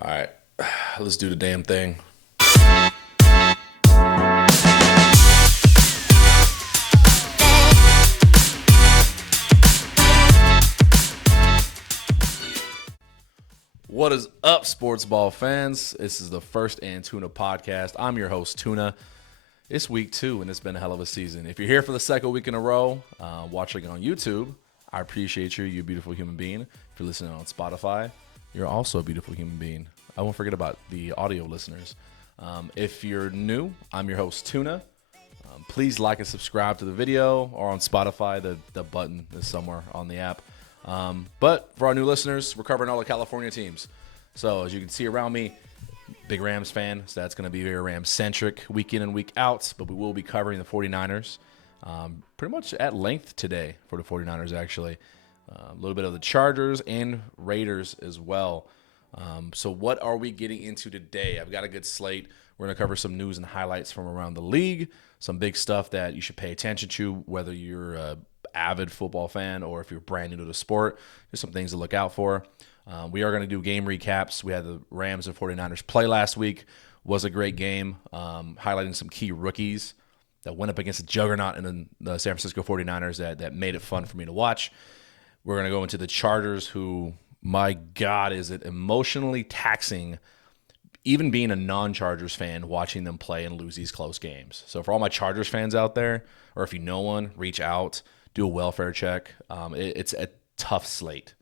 All right, let's do the damn thing. What is up, sports ball fans? This is the first and Tuna podcast. I'm your host, Tuna. It's week 2, and it's been a hell of a season. If you're here for the second week in a row, watching on YouTube, I appreciate you, you beautiful human being. If you're listening on Spotify, you're also a beautiful human being. I won't forget about the audio listeners. If you're new, I'm your host, Tuna. Please like and subscribe to the video, or on Spotify, the button is somewhere on the app. But for our new listeners, we're covering all the California teams. So as you can see around me, big Rams fan, so that's going to be very Rams-centric week in and week out, but we will be covering the 49ers pretty much at length today for the 49ers, actually. A little bit of the Chargers and Raiders as well. So what are we getting into today? I've got a good slate. We're going to cover some news and highlights from around the league, some big stuff that you should pay attention to, whether you're a avid football fan or if you're brand new to the sport. There's some things to look out for. We are going to do game recaps. We had the Rams and 49ers play last week. Was a great game, highlighting some key rookies that went up against a juggernaut in the San Francisco 49ers that made it fun for me to watch. We're going to go into the Chargers, who, my God, is it emotionally taxing, even being a non-Chargers fan, watching them play and lose these close games. So for all my Chargers fans out there, or if you know one, reach out, do a welfare check. It's a tough slate,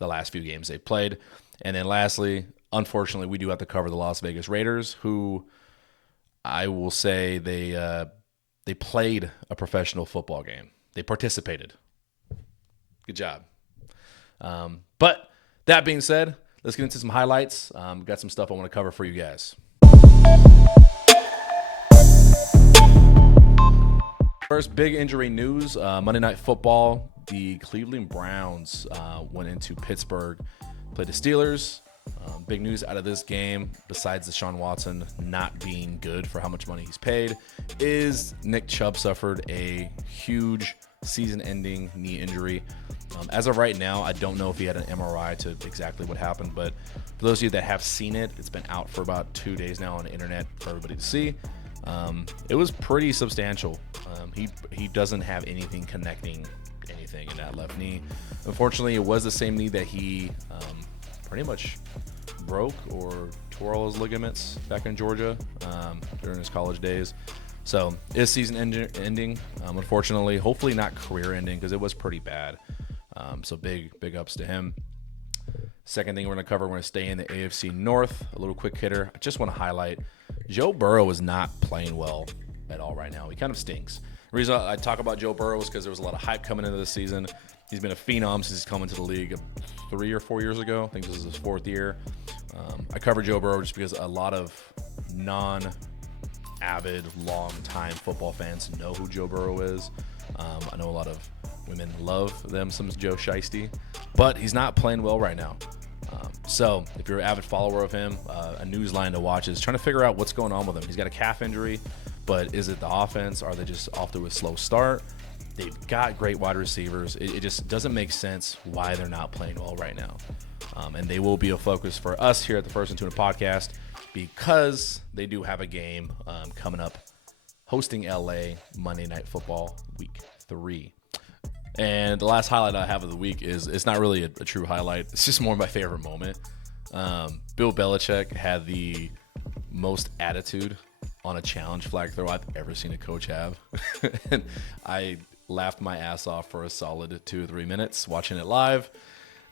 the last few games they've played. And then lastly, unfortunately, we do have to cover the Las Vegas Raiders, who I will say they played a professional football game. They participated. Good job. But that being said, let's get into some highlights. Got some stuff I want to cover for you guys. First, big injury news. Monday Night Football, the Cleveland Browns went into Pittsburgh, played the Steelers. Big news out of this game, besides Deshaun Watson not being good for how much money he's paid, is Nick Chubb suffered a huge season-ending knee injury. As of right now, I don't know if he had an MRI to exactly what happened, but for those of you that have seen it, it's been out for about 2 days now on the internet for everybody to see. It was pretty substantial. He doesn't have anything connecting anything in that left knee. Unfortunately, it was the same knee that he pretty much broke or tore all his ligaments back in Georgia during his college days. So it is season ending, unfortunately. Hopefully not career ending, because it was pretty bad. So big ups to him. Second thing we're going to cover, we're going to stay in the AFC North. A little quick hitter. I just want to highlight Joe Burrow is not playing well at all right now. He kind of stinks. The reason I talk about Joe Burrow is because there was a lot of hype coming into this season. He's been a phenom since he's come into the league 3 or 4 years ago. I think this is his 4th year. I cover Joe Burrow just because a lot of non-avid, long-time football fans know who Joe Burrow is. I know a lot of women love them some Joe Shiesty, but he's not playing well right now. So if you're an avid follower of him, a news line to watch is trying to figure out what's going on with him. He's got a calf injury, but is it the offense? Are they just off to a slow start? They've got great wide receivers. It just doesn't make sense why they're not playing well right now. And they will be a focus for us here at the First and Tuna podcast, because they do have a game coming up, hosting LA Monday Night Football Week 3. And the last highlight I have of the week is, it's not really a true highlight. It's just more my favorite moment. Bill Belichick had the most attitude on a challenge flag throw I've ever seen a coach have. And I laughed my ass off for a solid 2 or 3 minutes watching it live.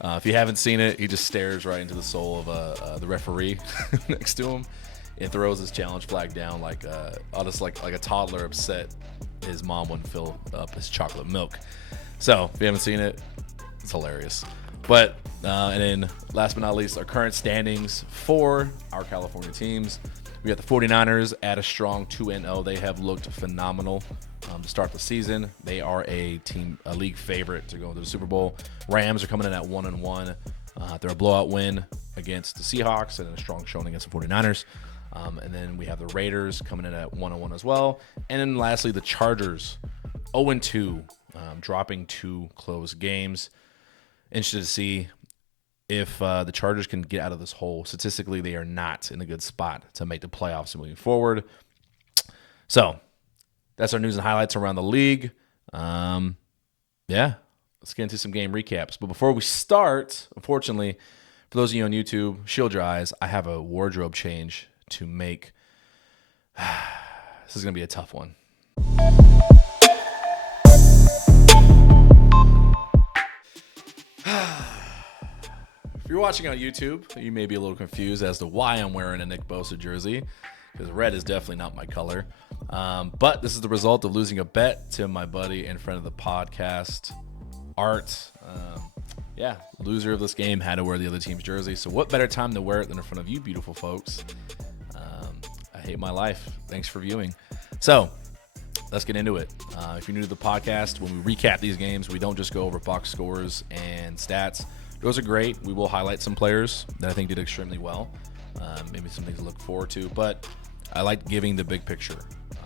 If you haven't seen it, he just stares right into the soul of the referee next to him and throws his challenge flag down like honest, like a toddler upset his mom wouldn't fill up his chocolate milk. So if you haven't seen it, it's hilarious. But and then last but not least, our current standings for our California teams. We got the 49ers at a strong 2-0. They have looked phenomenal to start the season. They are a league favorite to go into the Super Bowl. Rams are coming in at 1-1. They're a blowout win against the Seahawks and a strong showing against the 49ers. And then we have the Raiders coming in at 1-1 as well. And then lastly, the Chargers 0-2, dropping 2 close games. Interested to see if the Chargers can get out of this hole. Statistically, they are not in a good spot to make the playoffs moving forward. So that's our news and highlights around the league. Let's get into some game recaps. But before we start, unfortunately, for those of you on YouTube, shield your eyes. I have a wardrobe change to make. This is going to be a tough one. If you're watching on YouTube, you may be a little confused as to why I'm wearing a Nick Bosa jersey, because red is definitely not my color. But this is the result of losing a bet to my buddy and friend of the podcast, Art. Loser of this game had to wear the other team's jersey. So what better time to wear it than in front of you beautiful folks? I hate my life. Thanks for viewing. So let's get into it. If you're new to the podcast, when we recap these games, we don't just go over box scores and stats. Those are great. We will highlight some players that I think did extremely well. Maybe some things to look forward to. But I like giving the big picture.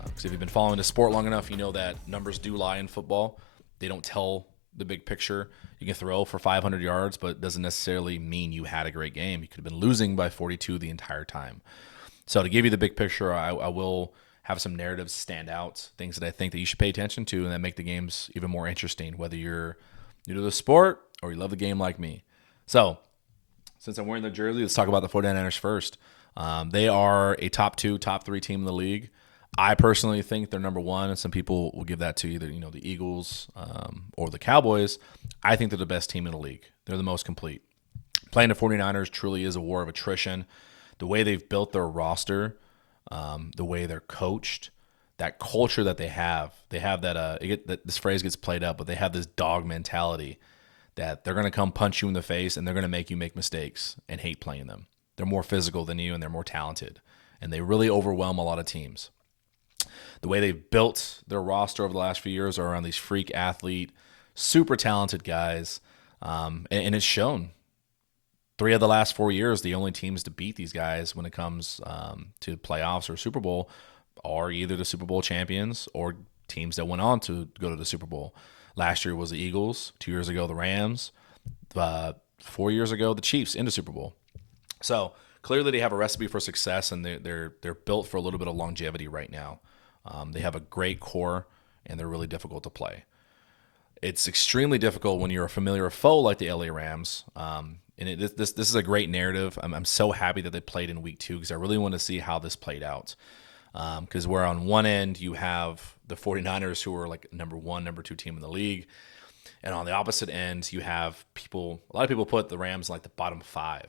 Because if you've been following the sport long enough, you know that numbers do lie in football. They don't tell the big picture. You can throw for 500 yards, but it doesn't necessarily mean you had a great game. You could have been losing by 42 the entire time. So to give you the big picture, I will have some narratives stand out, things that I think that you should pay attention to and that make the games even more interesting, whether you're new to the sport or you love the game like me. So since I'm wearing the jersey, let's talk about the 49ers first. They are a top 2, top 3 team in the league. I personally think they're number 1, and some people will give that to either the Eagles or the Cowboys. I think they're the best team in the league. They're the most complete. Playing the 49ers truly is a war of attrition. The way they've built their roster, the way they're coached, that culture that they have that this phrase gets played up, but they have this dog mentality that they're going to come punch you in the face and they're going to make you make mistakes and hate playing them. They're more physical than you and they're more talented, and they really overwhelm a lot of teams. The way they've built their roster over the last few years are around these freak athlete, super talented guys, and it's shown. 3 of the last 4 years, the only teams to beat these guys when it comes to playoffs or Super Bowl are either the Super Bowl champions or teams that went on to go to the Super Bowl. Last year was the Eagles. 2 years ago, the Rams. 4 years ago, the Chiefs into Super Bowl. So clearly they have a recipe for success, and they're built for a little bit of longevity right now. They have a great core, and they're really difficult to play. It's extremely difficult when you're a familiar foe like the LA Rams. This is a great narrative. I'm so happy that they played in week 2 because I really want to see how this played out. Because where on one end you have the 49ers, who are like number 1, number 2 team in the league. And on the opposite end, you have a lot of people put the Rams like the bottom 5.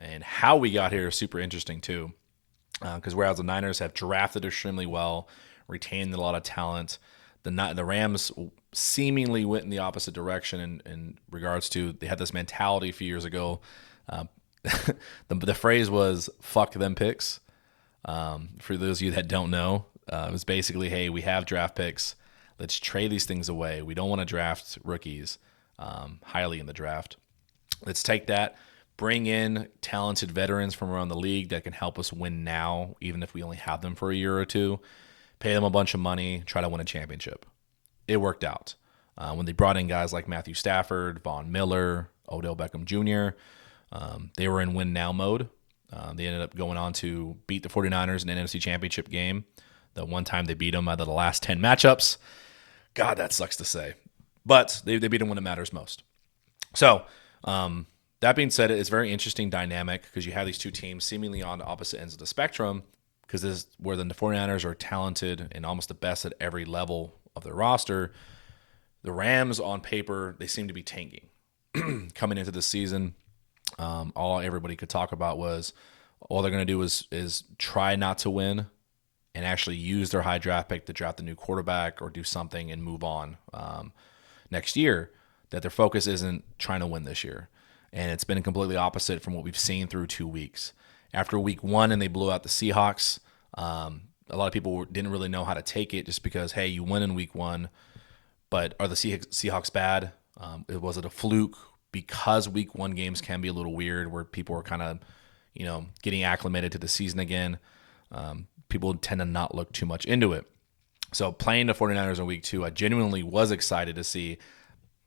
And how we got here is super interesting too. Because whereas the Niners have drafted extremely well, retained a lot of talent, the Rams seemingly went in the opposite direction in regards to, they had this mentality a few years ago. The phrase was "fuck them picks." For those of you that don't know, it was basically, hey, we have draft picks. Let's trade these things away. We don't want to draft rookies highly in the draft. Let's take that, bring in talented veterans from around the league that can help us win now, even if we only have them for a year or two. Pay them a bunch of money, try to win a championship. It worked out. When they brought in guys like Matthew Stafford, Von Miller, Odell Beckham Jr., they were in win now mode. They ended up going on to beat the 49ers in an NFC championship game. The one time they beat them out of the last 10 matchups. God, that sucks to say. But they beat them when it matters most. So, that being said, it's a very interesting dynamic because you have these two teams seemingly on the opposite ends of the spectrum, because this is where the 49ers are talented and almost the best at every level of their roster. The Rams, on paper, they seem to be tanking. Coming into this season, all everybody could talk about was all they're going to do is try not to win and actually use their high draft pick to draft a new quarterback or do something and move on next year, that their focus isn't trying to win this year. And it's been completely opposite from what we've seen through 2 weeks. After week 1 and they blew out the Seahawks, a lot of people didn't really know how to take it just because, hey, you win in week 1, but are the Seahawks bad? Was it a fluke? Because week 1 games can be a little weird where people are kind of, getting acclimated to the season again. People tend to not look too much into it. So playing the 49ers in week 2, I genuinely was excited to see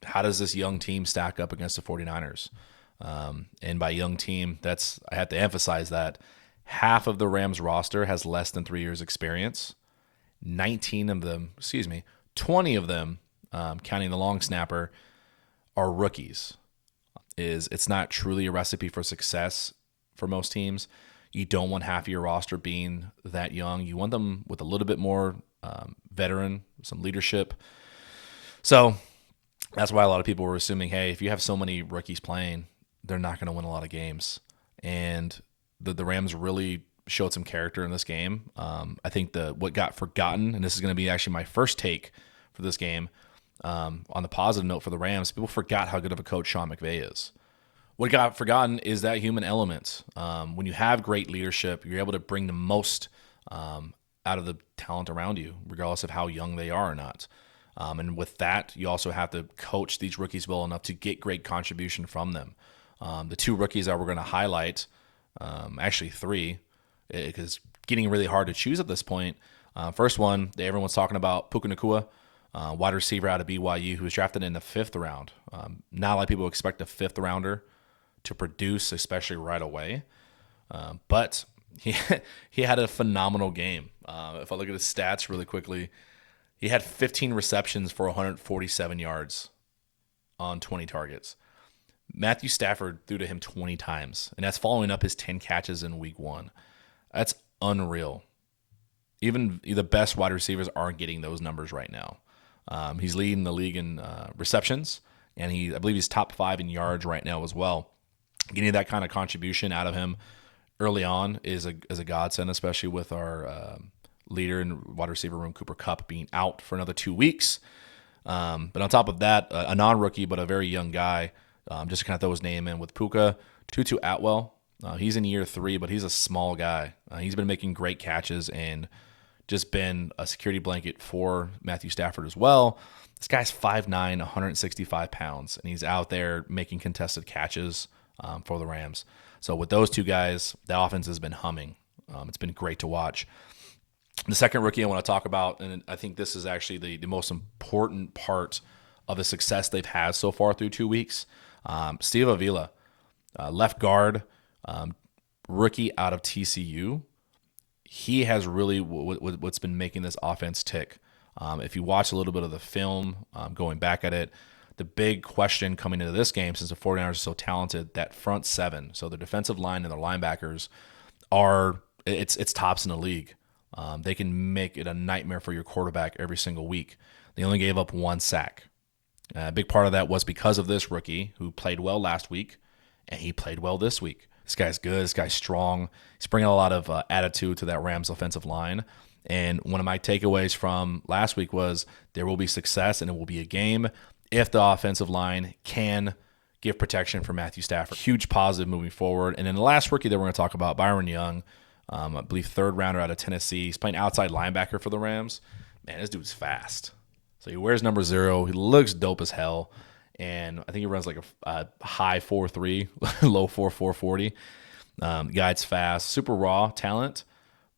how does this young team stack up against the 49ers. And by young team, I have to emphasize that half of the Rams roster has less than 3 years experience. 20 of them, counting the long snapper, are rookies. It's not truly a recipe for success for most teams. You don't want half of your roster being that young. You want them with a little bit more veteran, some leadership. So that's why a lot of people were assuming, hey, if you have so many rookies playing, they're not going to win a lot of games. And the Rams really showed some character in this game. I think what got forgotten, and this is going to be actually my first take for this game, on the positive note for the Rams, people forgot how good of a coach Sean McVay is. What got forgotten is that human element. When you have great leadership, you're able to bring the most out of the talent around you, regardless of how young they are or not. And with that, you also have to coach these rookies well enough to get great contribution from them. The two rookies that we're going to highlight, actually three, because getting really hard to choose at this point. First one that everyone's talking about, Puka Nacua, wide receiver out of BYU, who was drafted in the 5th round. Not a lot of people expect a 5th rounder to produce, especially right away. But he had a phenomenal game. If I look at his stats really quickly, he had 15 receptions for 147 yards on 20 targets. Matthew Stafford threw to him 20 times, and that's following up his 10 catches in week 1. That's unreal. Even the best wide receivers aren't getting those numbers right now. He's leading the league in receptions, and I believe he's top 5 in yards right now as well. Getting that kind of contribution out of him early on is a godsend, especially with our leader in wide receiver room, Cooper Kupp, being out for another 2 weeks. But on top of that, a non-rookie but a very young guy, just to kind of throw his name in with Puka, Tutu Atwell. He's in year 3, but he's a small guy. He's been making great catches and just been a security blanket for Matthew Stafford as well. This guy's 5'9", 165 pounds, and he's out there making contested catches for the Rams. So with those two guys, the offense has been humming. It's been great to watch. The second rookie I want to talk about, and I think this is actually the most important part of the success they've had so far through 2 weeks, Steve Avila, left guard, rookie out of TCU. He has really what's been making this offense tick. If you watch a little bit of the film, going back at it, the big question coming into this game, since the 49ers are so talented, that front 7, so the defensive line and the linebackers, it's tops in the league. They can make it a nightmare for your quarterback every single week. They only gave up 1 sack. A big part of that was because of this rookie who played well last week, and he played well this week. This guy's good. This guy's strong. He's bringing a lot of attitude to that Rams offensive line. And one of my takeaways from last week was there will be success and it will be a game if the offensive line can give protection for Matthew Stafford. Huge positive moving forward. And then the last rookie that we're going to talk about, Byron Young, I believe 3rd rounder out of Tennessee. He's playing outside linebacker for the Rams. Man, this dude's fast. So he wears number 0. He looks dope as hell. And I think he runs like a high 4.3, low 4.40. Guy's fast, super raw talent,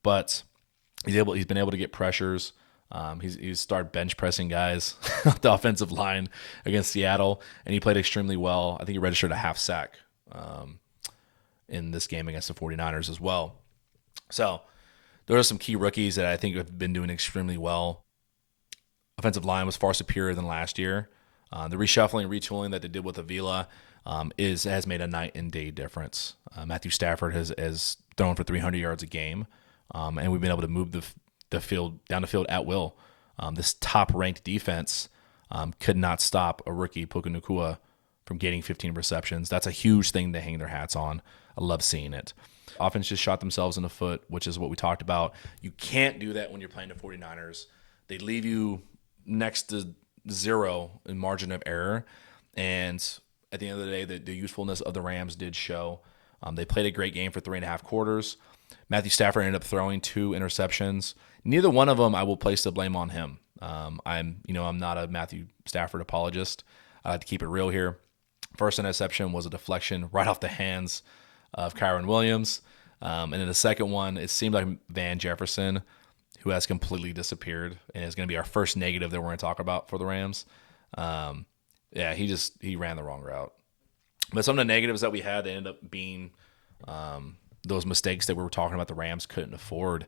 but he's been able to get pressures. He's started bench pressing guys off the offensive line against Seattle, and he played extremely well. I think he registered a half sack in this game against the 49ers as well. So there are some key rookies that I think have been doing extremely well. Offensive line was far superior than last year. The reshuffling, retooling that they did with Avila has made a night and day difference. Matthew Stafford has thrown for 300 yards a game, and we've been able to move the field down the field at will. This top-ranked defense could not stop a rookie, Puka Nacua, from getting 15 receptions. That's a huge thing to hang their hats on. I love seeing it. Offense just shot themselves in the foot, which is what we talked about. You can't do that when you're playing the 49ers. They leave you next to 0 in margin of error. And at the end of the day, the usefulness of the Rams did show. They played a great game for 3.5 quarters. Matthew Stafford ended up throwing 2 interceptions. Neither one of them I will place the blame on him. I'm not a Matthew Stafford apologist. I like to keep it real here. First interception was a deflection right off the hands of Kyron Williams. And then the second one, it seemed like Van Jefferson, who has completely disappeared and is going to be our first negative that we're going to talk about for the Rams. He ran the wrong route. But some of the negatives that we had, they ended up being those mistakes that we were talking about the Rams couldn't afford.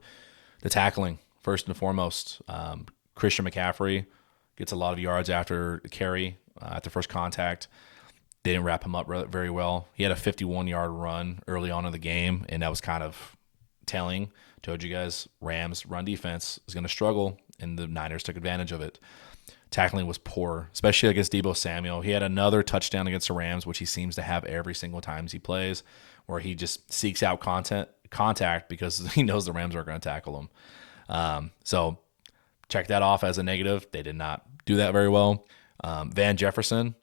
The tackling, first and foremost. Christian McCaffrey gets a lot of yards after the carry, after first contact. They didn't wrap him up very well. He had a 51-yard run early on in the game, and that was kind of telling. Told you guys, Rams' run defense is going to struggle, and the Niners took advantage of it. Tackling was poor, especially against Deebo Samuel. He had another touchdown against the Rams, which he seems to have every single time he plays, where he just seeks out contact because he knows the Rams are going to tackle him. So check that off as a negative. They did not do that very well. Van Jefferson,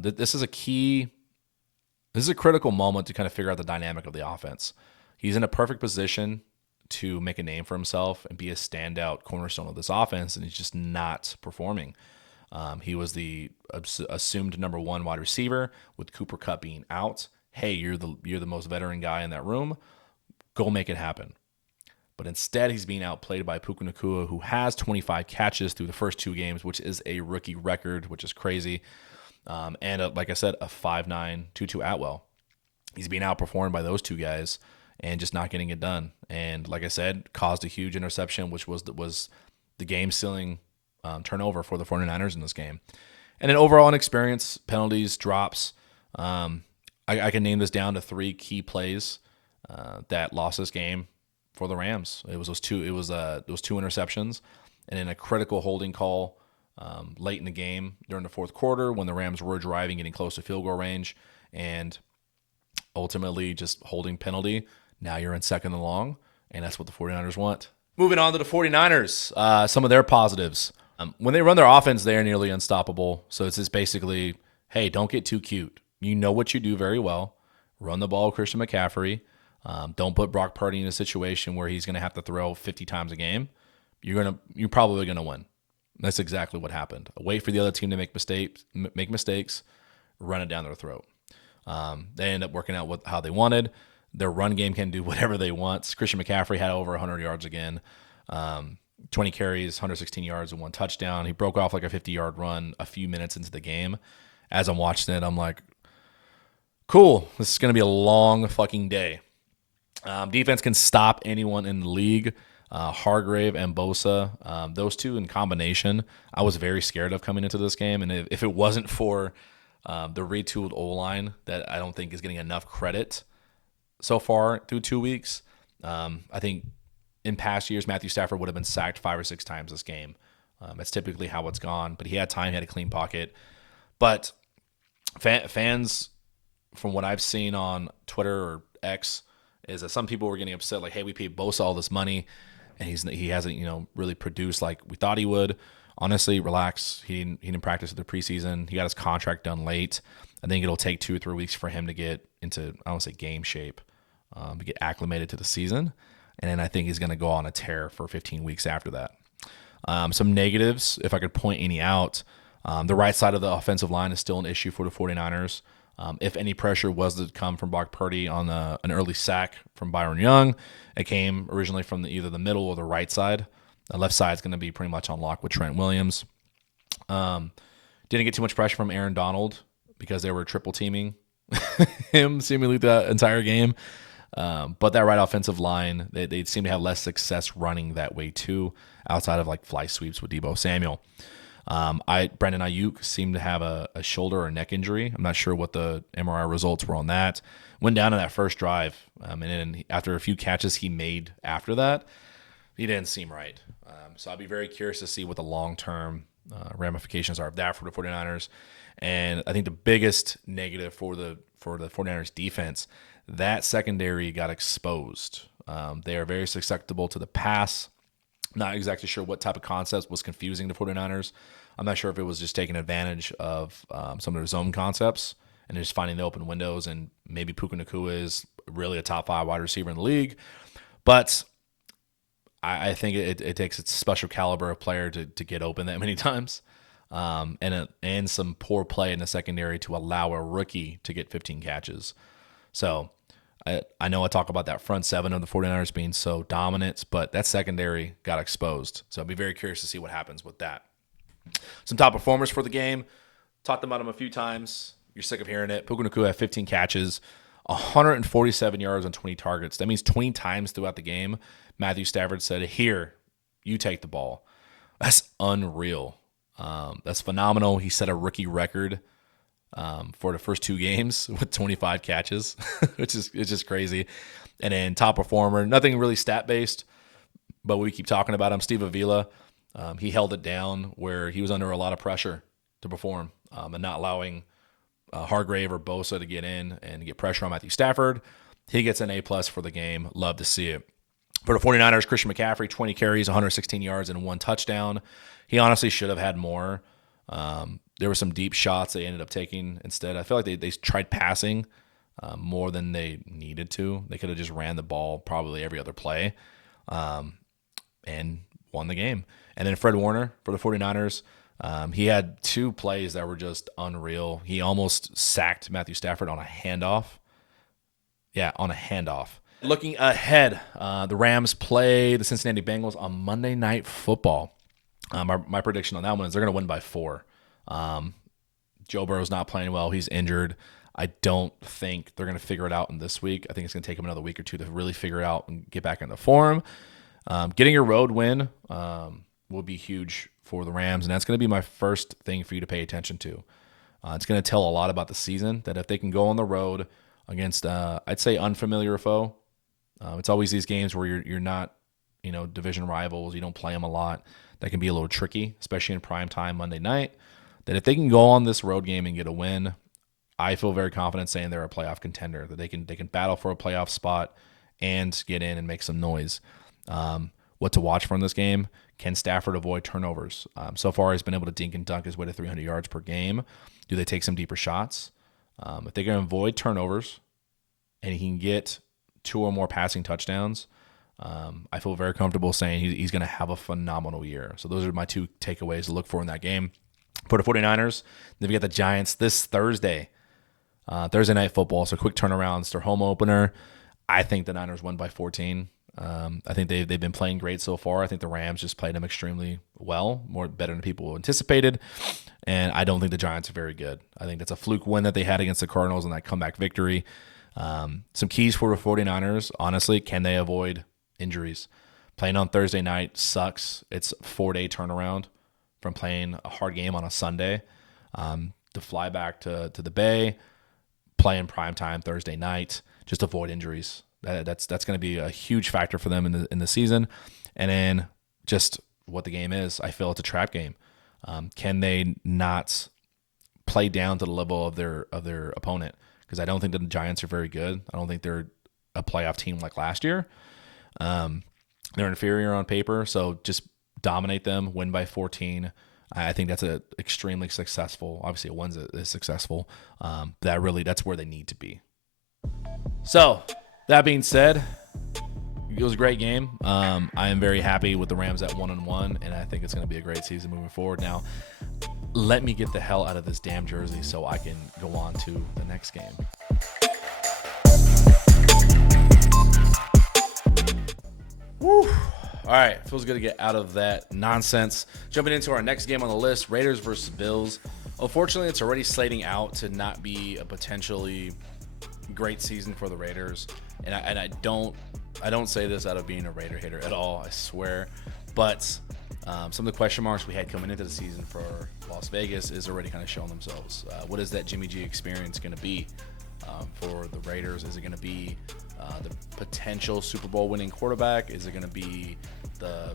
this is a critical moment to kind of figure out the dynamic of the offense. He's in a perfect position to make a name for himself and be a standout cornerstone of this offense, and he's just not performing. He was the assumed number one wide receiver with Cooper Kupp being out. Hey, you're the most veteran guy in that room. Go make it happen. But instead, he's being outplayed by Puka Nacua, who has 25 catches through the first 2 games, which is a rookie record, which is crazy. And like I said, a 5'9", Tutu Atwell. He's being outperformed by those 2 guys and just not getting it done. And like I said, caused a huge interception, which was the game-sealing turnover for the 49ers in this game. And then overall inexperience, penalties, drops. I can name this down to 3 key plays that lost this game for the Rams. It was those two interceptions, and then a critical holding call late in the game during the fourth quarter when the Rams were driving, getting close to field goal range, and ultimately just holding penalty. Now you're in second and long, and that's what the 49ers want. Moving on to the 49ers, some of their positives. When they run their offense, they are nearly unstoppable. So it's just basically, hey, don't get too cute. You know what you do very well. Run the ball with Christian McCaffrey. Don't put Brock Purdy in a situation where he's going to have to throw 50 times a game. You're probably going to win. That's exactly what happened. Wait for the other team to make mistakes, run it down their throat. They end up working out how they wanted. Their run game can do whatever they want. Christian McCaffrey had over 100 yards again, 20 carries, 116 yards, and 1 touchdown. He broke off like a 50-yard run a few minutes into the game. As I'm watching it, I'm like, cool, this is going to be a long fucking day. Defense can stop anyone in the league. Hargrave and Bosa, those 2 in combination, I was very scared of coming into this game. And if it wasn't for the retooled O-line that I don't think is getting enough credit so far through 2 weeks, I think in past years, Matthew Stafford would have been sacked 5 or 6 times this game. That's typically how it's gone. But he had time, he had a clean pocket. But fans, from what I've seen on Twitter or X, is that some people were getting upset, like, hey, we paid Bosa all this money, and he hasn't really produced like we thought he would. Honestly, relax. He didn't practice at the preseason. He got his contract done late. I think it'll take 2 or 3 weeks for him to get into, I don't want to say game shape, to get acclimated to the season. And then I think he's going to go on a tear for 15 weeks after that. Some negatives, if I could point any out, the right side of the offensive line is still an issue for the 49ers. If any pressure was to come from Brock Purdy on an early sack from Byron Young, it came originally from either the middle or the right side. The left side is going to be pretty much on lock with Trent Williams. Didn't get too much pressure from Aaron Donald because they were triple teaming him seemingly the entire game. But that right offensive line, they seem to have less success running that way too, outside of like fly sweeps with Deebo Samuel. Brandon Ayuk seemed to have a shoulder or neck injury. I'm not sure what the MRI results were on that. Went down in that first drive, and then after a few catches he made after that, he didn't seem right. So I'll be very curious to see what the long-term ramifications are of that for the 49ers. And I think the biggest negative for the 49ers defense, that secondary got exposed. They are very susceptible to the pass. Not exactly sure what type of concepts was confusing the 49ers. I'm not sure if it was just taking advantage of some of their zone concepts and just finding the open windows, and maybe Puka Nacua is really a top 5 wide receiver in the league. But I think it takes a special caliber of player to get open that many times, and some poor play in the secondary to allow a rookie to get 15 catches. So I know I talk about that front 7 of the 49ers being so dominant, but that secondary got exposed. So I'll be very curious to see what happens with that. Some top performers for the game. Talked about them a few times. You're sick of hearing it. Puka Nacua had 15 catches, 147 yards on 20 targets. That means 20 times throughout the game, Matthew Stafford said, "Here, you take the ball." That's unreal. That's phenomenal. He set a rookie record for the first 2 games with 25 catches, which is it's just crazy. And then top performer, nothing really stat-based, but we keep talking about him, Steve Avila. He held it down where he was under a lot of pressure to perform and not allowing Hargrave or Bosa to get in and get pressure on Matthew Stafford. He gets an A+ for the game. Love to see it. For the 49ers, Christian McCaffrey, 20 carries, 116 yards, and 1 touchdown. He honestly should have had more. There were some deep shots they ended up taking instead. I feel like they tried passing more than they needed to. They could have just ran the ball probably every other play and won the game. And then Fred Warner for the 49ers, he had 2 plays that were just unreal. He almost sacked Matthew Stafford on a handoff. Yeah, on a handoff. Looking ahead, the Rams play the Cincinnati Bengals on Monday Night Football. My prediction on that one is they're going to win by 4. Joe Burrow's not playing well. He's injured. I don't think they're going to figure it out in this week. I think it's going to take them another week or 2 to really figure it out and get back into form. Getting a road win will be huge for the Rams, and that's going to be my first thing for you to pay attention to. It's going to tell a lot about the season, that if they can go on the road against, I'd say, unfamiliar foe. It's always these games where you're not, division rivals. You don't play them a lot. That can be a little tricky, especially in prime time Monday night. That if they can go on this road game and get a win, I feel very confident saying they're a playoff contender. That they can battle for a playoff spot and get in and make some noise. What to watch from this game? Can Stafford avoid turnovers? So far, he's been able to dink and dunk his way to 300 yards per game. Do they take some deeper shots? If they can avoid turnovers and he can get 2 or more passing touchdowns, I feel very comfortable saying he's going to have a phenomenal year. So those are my 2 takeaways to look for in that game. For the 49ers, they've got the Giants this Thursday. Thursday Night Football, so quick turnaround. It's their home opener. I think the Niners won by 14. I think they've been playing great so far. I think the Rams just played them extremely well, better than people anticipated. And I don't think the Giants are very good. I think that's a fluke win that they had against the Cardinals and that comeback victory. Some keys for the 49ers, honestly, can they avoid injuries? Playing on Thursday night sucks. It's a 4-day turnaround from playing a hard game on a Sunday to fly back to the Bay, play in primetime Thursday night, just avoid injuries. That's going to be a huge factor for them in the season. And then just what the game is, I feel it's a trap game. Can they not play down to the level of their opponent? Because I don't think the Giants are very good. I don't think they're a playoff team like last year. They're inferior on paper, so just dominate them, win by 14. I think that's a extremely successful. Obviously, a win is successful. That's where they need to be. So that being said, it was a great game. I am very happy with the Rams at 1-1, and I think it's going to be a great season moving forward. Now, let me get the hell out of this damn jersey so I can go on to the next game. Woo. All right, feels good to get out of that nonsense. Jumping into our next game on the list, Raiders versus Bills. Unfortunately, it's already slating out to not be a potentially great season for the Raiders, and I don't say this out of being a Raider hater at all, I swear. But some of the question marks we had coming into the season for Las Vegas is already kind of showing themselves. What is that Jimmy G experience going to be for the Raiders? Is it going to be the potential Super Bowl winning quarterback? Is it going to be the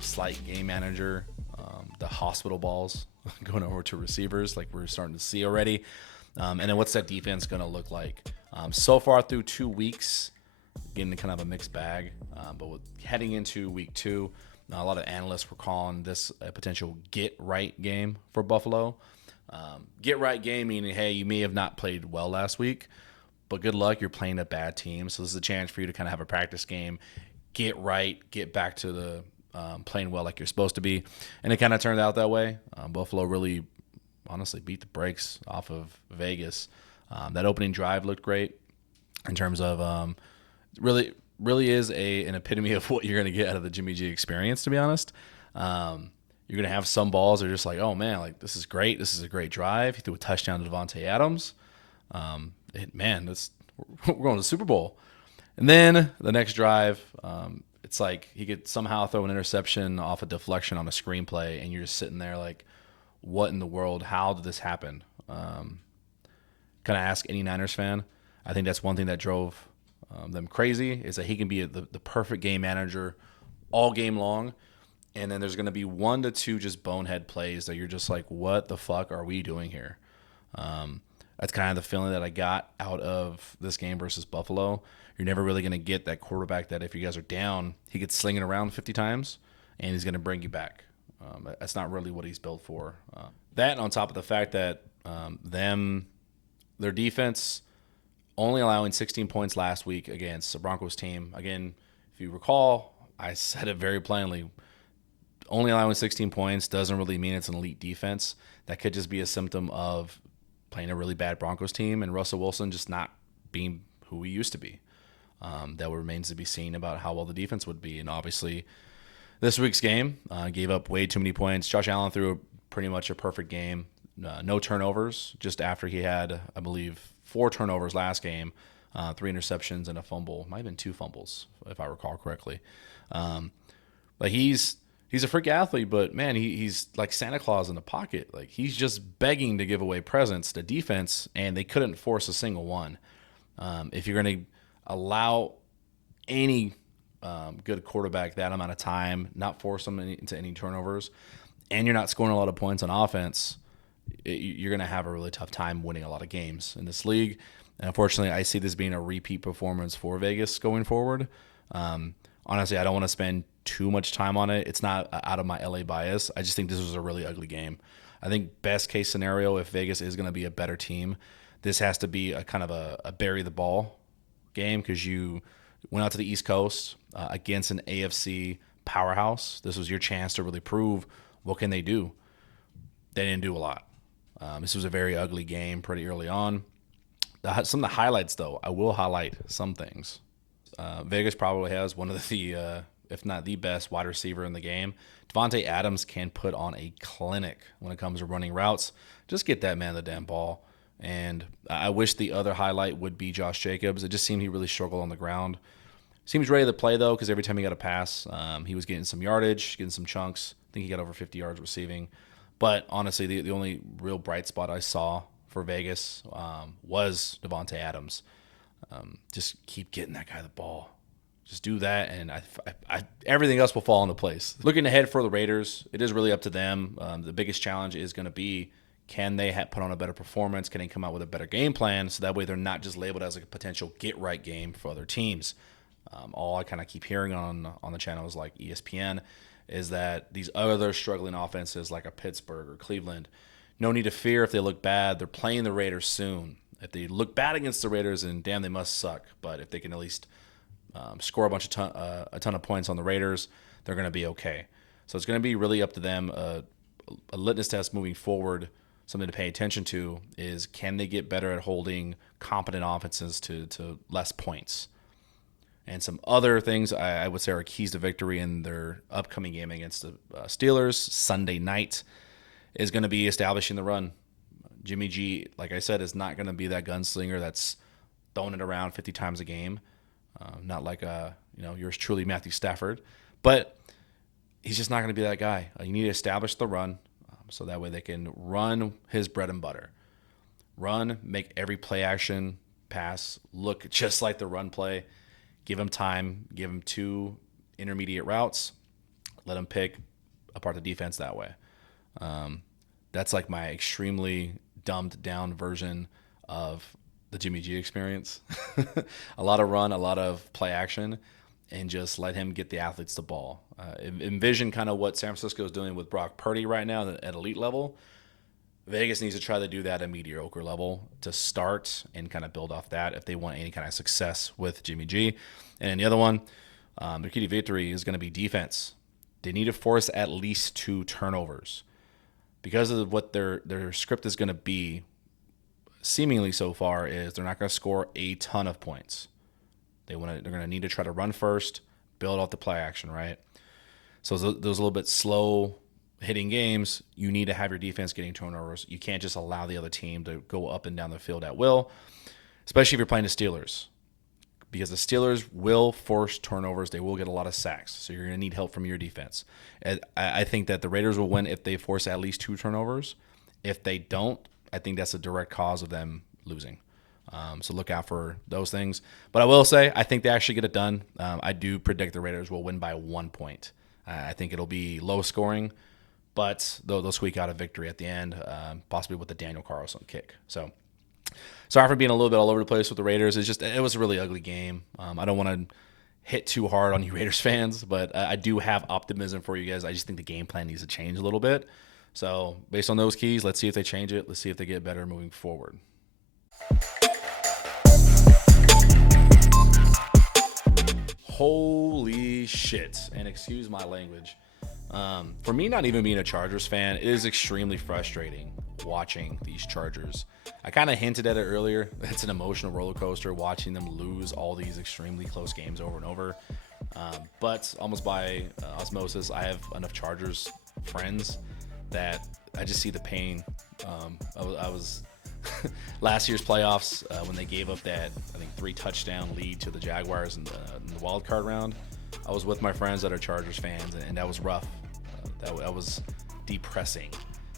slight game manager, the hospital balls going over to receivers like we're starting to see already? And then what's that defense going to look like? So far through 2 weeks, getting kind of a mixed bag. But heading into week 2, a lot of analysts were calling this a potential get-right game for Buffalo. Get-right game meaning, hey, you may have not played well last week, but good luck, you're playing a bad team. So this is a chance for you to kind of have a practice game, get right, get back to the playing well like you're supposed to be. And it kind of turned out that way. Buffalo really, honestly, beat the brakes off of Vegas. That opening drive looked great in terms of really is an epitome of what you're going to get out of the Jimmy G experience, to be honest. You're going to have some balls that are just like, oh, man, like this is great. This is a great drive. He threw a touchdown to Devontae Adams. We're going to the Super Bowl. And then the next drive, it's like he could somehow throw an interception off a deflection on a screenplay, and you're just sitting there like, what in the world? How did this happen? Can I ask any Niners fan? I think that's one thing that drove them crazy, is that he can be the perfect game manager all game long, and then there's going to be 1 to 2 just bonehead plays that you're just like, what the fuck are we doing here? That's kind of the feeling that I got out of this game versus Buffalo. You're never really going to get that quarterback that if you guys are down, he gets slinging around 50 times, and he's going to bring you back. That's not really what he's built for. That, on top of the fact that their defense only allowing 16 points last week against the Broncos team. Again, if you recall, I said it very plainly. Only allowing 16 points doesn't really mean it's an elite defense. That could just be a symptom of playing a really bad Broncos team and Russell Wilson just not being who he used to be. That remains to be seen about how well the defense would be. And obviously, this week's game gave up way too many points. Josh Allen threw pretty much a perfect game. No turnovers, just after he had, I believe, 4 turnovers last game, 3 interceptions and a fumble. Might have been 2 fumbles, if I recall correctly. But he's a freak athlete, but, man, he's like Santa Claus in the pocket. Like, he's just begging to give away presents to defense, and they couldn't force a single one. If you're going to allow any good quarterback that amount of time, not force them into any turnovers, and you're not scoring a lot of points on offense, you're going to have a really tough time winning a lot of games in this league. And unfortunately, I see this being a repeat performance for Vegas going forward. Honestly, I don't want to spend too much time on it. It's not out of my LA bias. I just think this was a really ugly game. I think best case scenario, if Vegas is going to be a better team, this has to be a kind of a bury the ball game, because you went out to the East Coast against an AFC powerhouse. This was your chance to really prove what can they do. They didn't do a lot. This was a very ugly game pretty early on. Some of the highlights, though, I will highlight some things. Vegas probably has one of the, if not the best wide receiver in the game. Devontae Adams can put on a clinic when it comes to running routes. Just get that man the damn ball. And I wish the other highlight would be Josh Jacobs. It just seemed he really struggled on the ground. Seems ready to play, though, because every time he got a pass, he was getting some yardage, getting some chunks. I think he got over 50 yards receiving. But honestly, the only real bright spot I saw for Vegas was Devontae Adams. Just keep getting that guy the ball. Just do that, and everything else will fall into place. Looking ahead for the Raiders, it is really up to them. The biggest challenge is going to be, can they put on a better performance? Can they come out with a better game plan, so that way they're not just labeled as a potential get-right game for other teams? All I kind of keep hearing on the channels like ESPN is that these other struggling offenses like a Pittsburgh or Cleveland, no need to fear if they look bad. They're playing the Raiders soon. If they look bad against the Raiders, then damn, they must suck. But if they can at least score a ton of points on the Raiders, they're going to be okay. So it's going to be really up to them. A litmus test moving forward, something to pay attention to, is can they get better at holding competent offenses to less points? And some other things I would say are keys to victory in their upcoming game against the Steelers Sunday night is going to be establishing the run. Jimmy G, like I said, is not going to be that gunslinger that's throwing it around 50 times a game. Not like yours truly, Matthew Stafford. But he's just not going to be that guy. You need to establish the run so that way they can run his bread and butter. Run, make every play action pass look just like the run play. Give him time. Give him 2 intermediate routes. Let him pick apart the defense that way. That's like my extremely dumbed down version of the Jimmy G experience. A lot of run, a lot of play action, and just let him get the athletes the ball. Envision kind of what San Francisco is doing with Brock Purdy right now at elite level. Vegas needs to try to do that at mediocre level to start and kind of build off that if they want any kind of success with Jimmy G. And then the other one, their key to victory is going to be defense. They need to force at least 2 turnovers. Because of what their script is going to be, seemingly so far, is they're not going to score a ton of points. They're going to need to try to run first, build off the play action, right? So those a little bit slow hitting games, you need to have your defense getting turnovers. You can't just allow the other team to go up and down the field at will, especially if you're playing the Steelers, because the Steelers will force turnovers. They will get a lot of sacks, so you're going to need help from your defense. I think that the Raiders will win if they force at least 2 turnovers. If they don't, I think that's a direct cause of them losing. So look out for those things. But I will say, I think they actually get it done. I do predict the Raiders will win by 1 point. I think it'll be low scoring, but they'll squeak out a victory at the end, possibly with the Daniel Carlson kick. So sorry for being a little bit all over the place with the Raiders. It was a really ugly game. I don't want to hit too hard on you Raiders fans, but I do have optimism for you guys. I just think the game plan needs to change a little bit. So based on those keys, let's see if they change it. Let's see if they get better moving forward. Holy shit. And excuse my language. For me, not even being a Chargers fan, it is extremely frustrating watching these Chargers. I kind of hinted at it earlier. It's an emotional roller coaster watching them lose all these extremely close games over and over. But almost by osmosis, I have enough Chargers friends that I just see the pain. I was last year's playoffs when they gave up that, I think, 3-touchdown lead to the Jaguars in the wild card round. I was with my friends that are Chargers fans, and that was rough. That was depressing.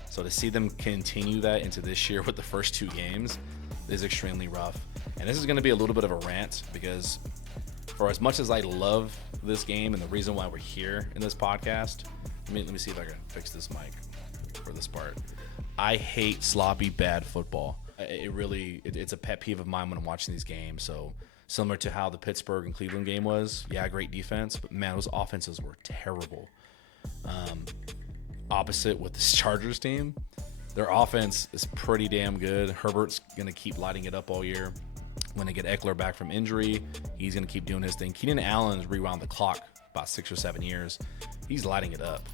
So to see them continue that into this year with the first 2 games is extremely rough. And this is going to be a little bit of a rant, because for as much as I love this game and the reason why we're here in this podcast, let me see if I can fix this mic for this part. I hate sloppy, bad football. It's a pet peeve of mine when I'm watching these games. So similar to how the Pittsburgh and Cleveland game was, yeah, great defense, but man, those offenses were terrible. Opposite with this Chargers team, their offense is pretty damn good. Herbert's going to keep lighting it up all year. When they get Eckler back from injury, he's going to keep doing his thing. Keenan Allen's rewound the clock about 6 or 7 years. He's lighting it up.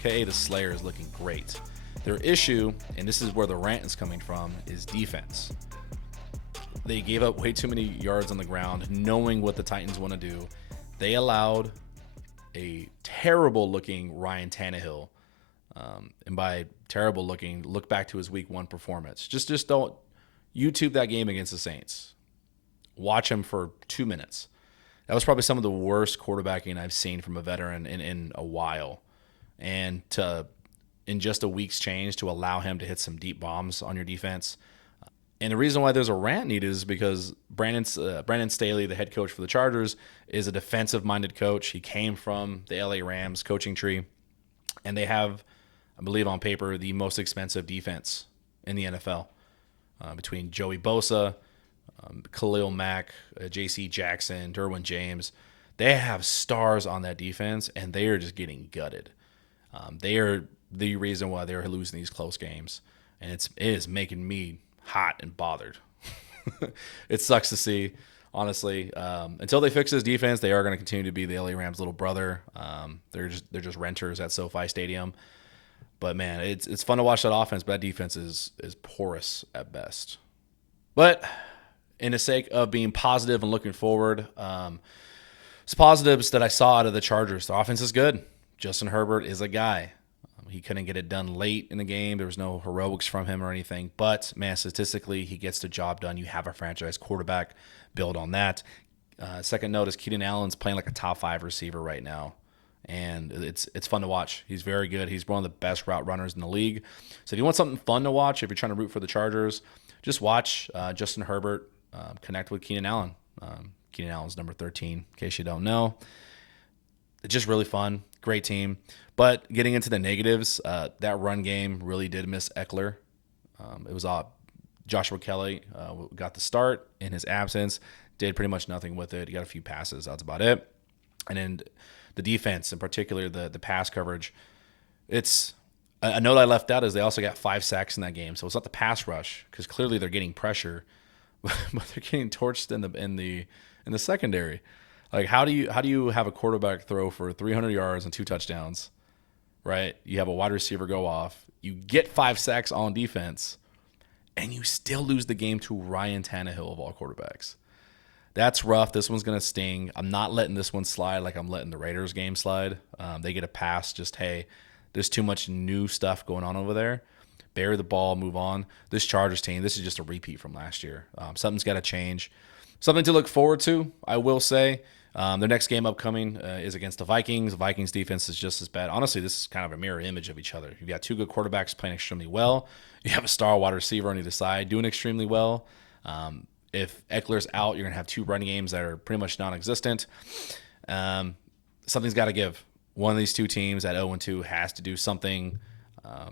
K.A. the Slayer is looking great. Their issue, and this is where the rant is coming from, is defense. They gave up way too many yards on the ground, knowing what the Titans want to do. They allowed a terrible-looking Ryan Tannehill, and by terrible looking, look back to his week 1 performance. Just don't YouTube that game against the Saints. Watch him for 2 minutes. That was probably some of the worst quarterbacking I've seen from a veteran in a while. And in just a week's change, to allow him to hit some deep bombs on your defense. And the reason why there's a rant needed is because Brandon Staley, the head coach for the Chargers, is a defensive-minded coach. He came from the LA Rams coaching tree, and they have, I believe on paper, the most expensive defense in the NFL. Between Joey Bosa, Khalil Mack, J.C. Jackson, Derwin James, they have stars on that defense, and they are just getting gutted. They are the reason why they're losing these close games, and it is making me hot and bothered. It sucks to see, honestly. Until they fix this defense, they are going to continue to be the LA Rams' little brother. They're just renters at SoFi Stadium. But man, it's fun to watch that offense, but that defense is porous at best. But in the sake of being positive and looking forward, some positives that I saw out of the Chargers: the offense is good. Justin Herbert is a guy. He couldn't get it done late in the game. There was no heroics from him or anything. But, man, statistically, he gets the job done. You have a franchise quarterback. Build on that. Second note is Keenan Allen's playing like a top 5 receiver right now. And it's fun to watch. He's very good. He's one of the best route runners in the league. So if you want something fun to watch, if you're trying to root for the Chargers, just watch Justin Herbert connect with Keenan Allen. Keenan Allen's number 13, in case you don't know. It's just really fun. Great team. But getting into the negatives, that run game really did miss Eckler. It was Joshua Kelly got the start in his absence, did pretty much nothing with it. He got a few passes. That's about it. And then the defense, in particular, the pass coverage, it's a note I left out is they also got 5 sacks in that game. So it's not the pass rush, because clearly they're getting pressure, but they're getting torched in the secondary. Like, how do you have a quarterback throw for 300 yards and 2 touchdowns, right? You have a wide receiver go off. You get 5 sacks on defense, and you still lose the game to Ryan Tannehill of all quarterbacks. That's rough. This one's going to sting. I'm not letting this one slide like I'm letting the Raiders game slide. They get a pass. Just, hey, There's too much new stuff going on over there. Bury the ball, move on. This Chargers team, this is just a repeat from last year. Something's got to change. Something to look forward to, I will say. Their next game upcoming is against the Vikings. The Vikings defense is just as bad. Honestly, this is kind of a mirror image of each other. You've got two good quarterbacks playing extremely well. You have a star wide receiver on either side doing extremely well. If Eckler's out, you're going to have two running games that are pretty much non-existent. Something's got to give. One of these two teams at 0-2 has to do something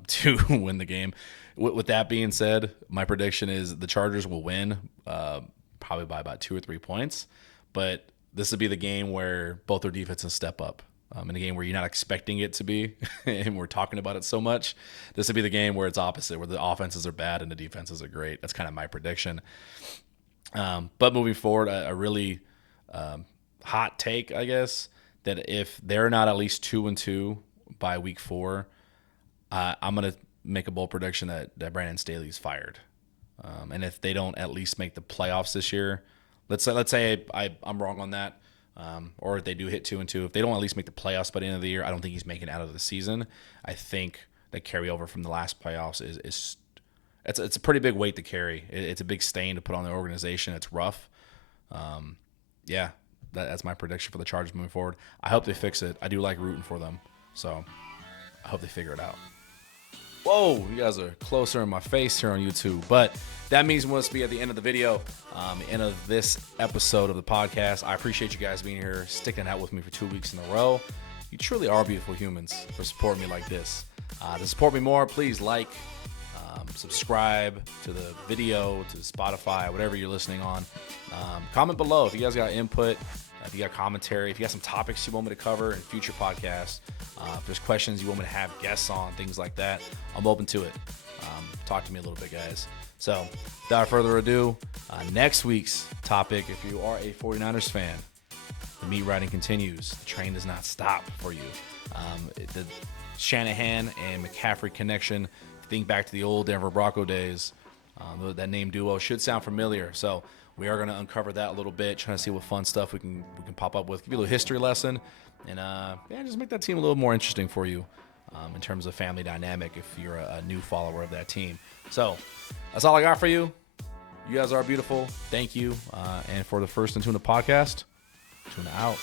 to win the game. With that being said, my prediction is the Chargers will win probably by about 2 or 3 points. But this would be the game where both their defenses step up. In a game where you're not expecting it to be, and we're talking about it so much, this would be the game where it's opposite, where the offenses are bad and the defenses are great. That's kind of my prediction. But moving forward, a really hot take, I guess, that if they're not at least 2-2 by week 4, I'm going to make a bold prediction that Brandon Staley's fired. And if they don't at least make the playoffs this year, let's say I'm wrong on that. Or if they do hit 2-2, if they don't at least make the playoffs by the end of the year, I don't think he's making it out of the season. I think the carryover from the last playoffs is it's a pretty big weight to carry. It's a big stain to put on the organization. It's rough. That's my prediction for the Chargers moving forward. I hope they fix it. I do like rooting for them, so I hope they figure it out. Whoa, you guys are closer in my face here on YouTube. But that means we must be at the end of the video, end of this episode of the podcast. I appreciate you guys being here, sticking out with me for 2 weeks in a row. You truly are beautiful humans for supporting me like this. To support me more, please like, subscribe to the video, to Spotify, whatever you're listening on. Comment below if you guys got input, if you got commentary, if you got some topics you want me to cover in future podcasts. If there's questions you want me to have guests on, things like that, I'm open to it. Talk to me a little bit, guys. So without further ado, next week's topic, if you are a 49ers fan, the meat riding continues. The train does not stop for you. The Shanahan and McCaffrey connection, think back to the old Denver Bronco days, that name duo should sound familiar. So we are going to uncover that a little bit, trying to see what fun stuff we can pop up with. Give you a little history lesson, and just make that team a little more interesting for you in terms of family dynamic if you're a new follower of that team. So that's all I got for you. You guys are beautiful. Thank you. And for the First and Tuna podcast, Tuna out.